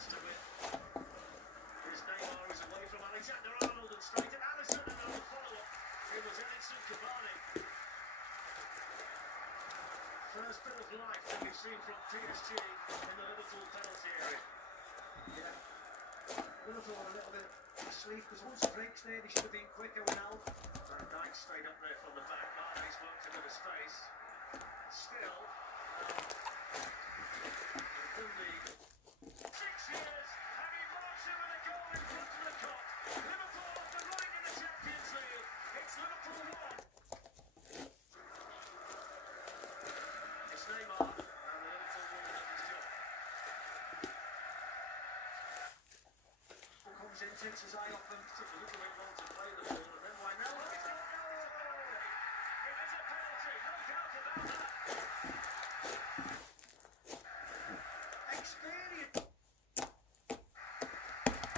best of it. Here's Neymar, who's away from Alexander-Arnold and straight at Alisson, and on the follow-up, it was Edinson Cavani. First bit of life that we've seen from PSG in the Liverpool penalty area. Yeah. Liverpool a little bit asleep because once the break's there, they should have been quicker with Al. Van Dijk stayed up there from the back. Mane's worked into the space. Still, in the 6 years, and he marks it with a goal in front of the Kop. Liverpool off the right in the Champions League. It's Liverpool 1. It's Neymar, and the Liverpool woman does his job. Comes in, takes his eye off them. Took a little bit long to play the ball, and then Wijnaldum. It's not goal! It is a penalty, no doubt about that. Experience.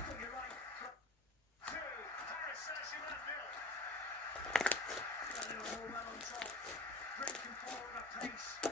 Oh, you're right. 2, Paris Saint-Germain 0. Well on top. Breaking forward at pace.